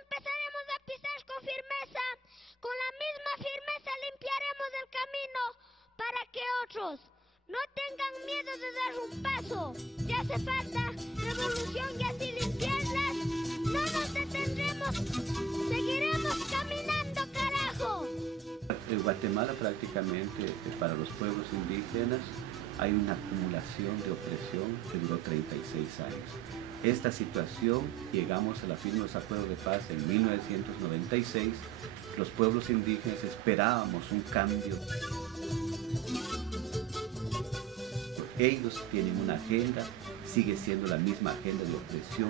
empezaremos a pisar con firmeza. Con la misma firmeza limpiaremos el camino para que otros no tengan miedo de dar un paso. Si hace falta revolución y así limpiarlas, no nos detendremos. Seguiremos caminando, carajo. En Guatemala prácticamente para los pueblos indígenas hay una acumulación de opresión que duró 36 años. Esta situación, llegamos a la firma de los acuerdos de paz en 1996, los pueblos indígenas esperábamos un cambio. Ellos tienen una agenda, sigue siendo la misma agenda de opresión,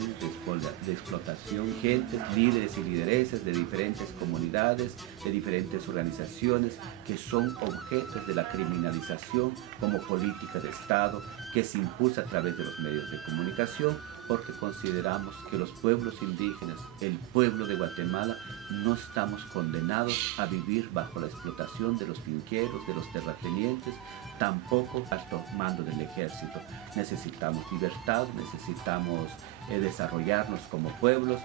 de explotación, gentes, líderes y lideresas de diferentes comunidades, de diferentes organizaciones que son objetos de la criminalización como política de Estado que se impulsa a través de los medios de comunicación, porque consideramos que los pueblos indígenas, el pueblo de Guatemala, no estamos condenados a vivir bajo la explotación de los finqueros, de los terratenientes, tampoco bajo el mando del ejército. Necesitamos libertad, necesitamos desarrollarnos como pueblos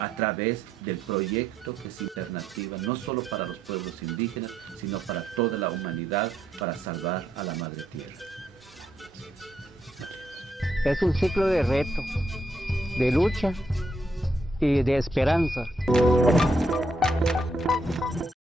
a través del proyecto que es alternativa, no solo para los pueblos indígenas, sino para toda la humanidad, para salvar a la madre tierra. Es un ciclo de reto, de lucha y de esperanza.